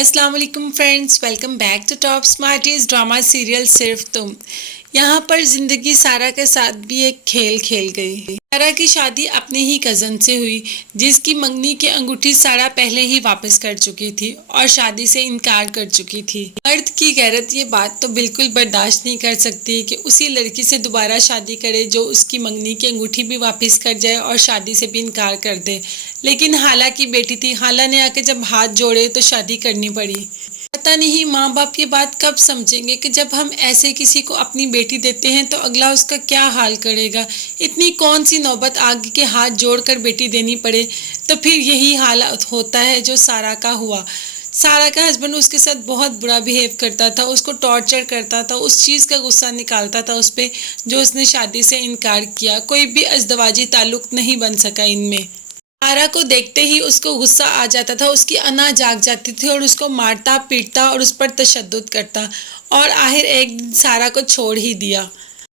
अस्सलाम वालेकुम friends, welcome back to Top Smarties drama serial सिर्फ तुम। यहाँ पर जिंदगी सारा के साथ भी एक खेल खेल गई। सारा की शादी अपने ही कज़न से हुई, जिसकी मंगनी की अंगूठी सारा पहले ही वापस कर चुकी थी और शादी से इनकार कर चुकी थी। मर्द की गैरत ये बात तो बिल्कुल बर्दाश्त नहीं कर सकती कि उसी लड़की से दोबारा शादी करे जो उसकी मंगनी की अंगूठी भी वापस कर जाए और शादी से भी इनकार कर दे। लेकिन हाला की बेटी थी, हाला ने आके जब हाथ जोड़े तो शादी करनी पड़ी। पता नहीं माँ बाप ये बात कब समझेंगे कि जब हम ऐसे किसी को अपनी बेटी देते हैं तो अगला उसका क्या हाल करेगा। इतनी कौन सी नौबत आगे के हाथ जोड़कर बेटी देनी पड़े, तो फिर यही हाल होता है जो सारा का हुआ। सारा का हस्बैंड उसके साथ बहुत बुरा बिहेव करता था, उसको टॉर्चर करता था, उस चीज़ का गुस्सा निकालता था उस पर जो उसने शादी से इनकार किया। कोई भी अज़दवाजी ताल्लुक नहीं बन सका इनमें। सारा को देखते ही उसको गुस्सा आ जाता था, उसकी अना जाग जाती थी और उसको मारता पीटता और उस पर तशद्दुद करता और आखिर एक दिन सारा को छोड़ ही दिया।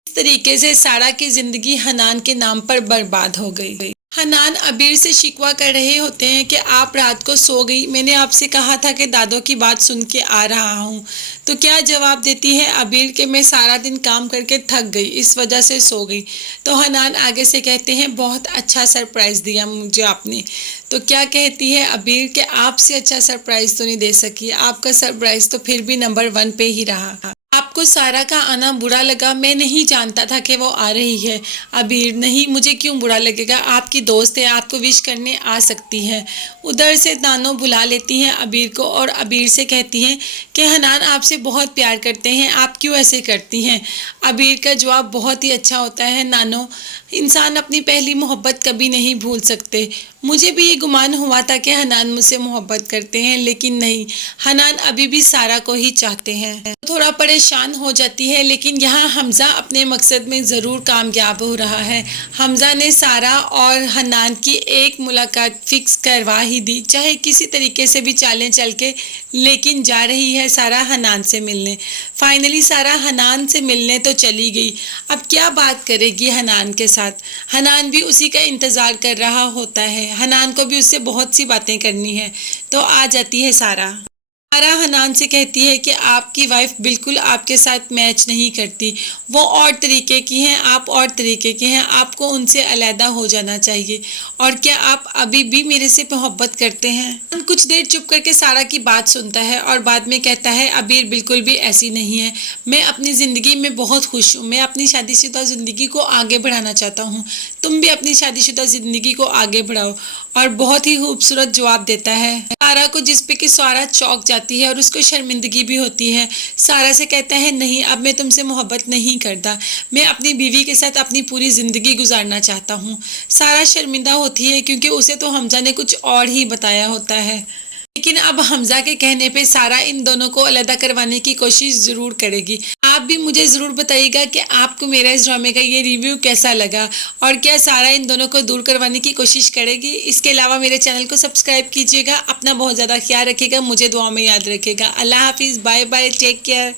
इस तरीके से सारा की जिंदगी हनान के नाम पर बर्बाद हो गई। हनान अबीर से शिकवा कर रहे होते हैं कि आप रात को सो गई, मैंने आपसे कहा था कि दादों की बात सुन के आ रहा हूँ। तो क्या जवाब देती है अबीर कि मैं सारा दिन काम करके थक गई, इस वजह से सो गई। तो हनान आगे से कहते हैं बहुत अच्छा सरप्राइज़ दिया मुझे आपने। तो क्या कहती है अबीर कि आपसे अच्छा सरप्राइज़ तो नहीं दे सकी, आपका सरप्राइज़ तो फिर भी नंबर 1 पे ही रहा। आपको सारा का आना बुरा लगा, मैं नहीं जानता था कि वो आ रही है। अबीर नहीं, मुझे क्यों बुरा लगेगा, आपकी दोस्त है, आपको विश करने आ सकती है। उधर से नानो बुला लेती हैं अबीर को और अबीर से कहती हैं कि हनान आपसे बहुत प्यार करते हैं, आप क्यों ऐसे करती हैं। अबीर का जवाब बहुत ही अच्छा होता है, नानो इंसान अपनी पहली मोहब्बत कभी नहीं भूल सकते। मुझे भी ये गुमान हुआ था कि हनान मुझसे मोहब्बत करते हैं, लेकिन नहीं, हनान अभी भी सारा को ही चाहते हैं। थोड़ा परेशान हो जाती है, लेकिन यहाँ हमज़ा अपने मकसद में ज़रूर कामयाब हो रहा है। हमज़ा ने सारा और हनान की एक मुलाकात फ़िक्स करवा ही दी, चाहे किसी तरीके से भी चालें चल के, लेकिन जा रही है सारा हनान से मिलने। फाइनली सारा हनान से मिलने तो चली गई, अब क्या बात करेगी हनान के साथ। हनान भी उसी का इंतज़ार कर रहा होता है, हनान को भी उससे बहुत सी बातें करनी है। तो आ जाती है सारा हनान से कहती है कि आपकी वाइफ बिल्कुल आपके साथ मैच नहीं करती, वो और तरीके की हैं, आप और तरीके के हैं, आपको उनसे अलहदा हो जाना चाहिए। और क्या आप अभी भी मेरे से मोहब्बत करते हैं। कुछ देर चुप करके सारा की बात सुनता है और बाद में कहता है अबीर बिल्कुल भी ऐसी नहीं है, मैं अपनी ज़िंदगी में बहुत खुश हूँ, मैं अपनी शादीशुदा ज़िंदगी को आगे बढ़ाना चाहता हूँ, तुम भी अपनी शादीशुदा ज़िंदगी को आगे बढ़ाओ। और बहुत ही खूबसूरत जवाब देता है सारा को, जिस पे कि सारा चौंक जाती है और उसको शर्मिंदगी भी होती है। सारा से कहता है नहीं, अब मैं तुमसे मोहब्बत नहीं करता, मैं अपनी बीवी के साथ अपनी पूरी ज़िंदगी गुजारना चाहता हूँ। सारा शर्मिंदा होती है क्योंकि उसे तो हमज़ा ने कुछ और ही बताया होता है, लेकिन अब हमज़ा के कहने पे सारा इन दोनों को अलग करवाने की कोशिश ज़रूर करेगी। आप भी मुझे ज़रूर बताइएगा कि आपको मेरा इस ड्रामे का ये रिव्यू कैसा लगा और क्या सारा इन दोनों को दूर करवाने की कोशिश करेगी। इसके अलावा मेरे चैनल को सब्सक्राइब कीजिएगा, अपना बहुत ज़्यादा ख्याल रखिएगा, मुझे दुआ में याद रखिएगा। अल्लाह हाफिज़, बाय बाय, टेक केयर।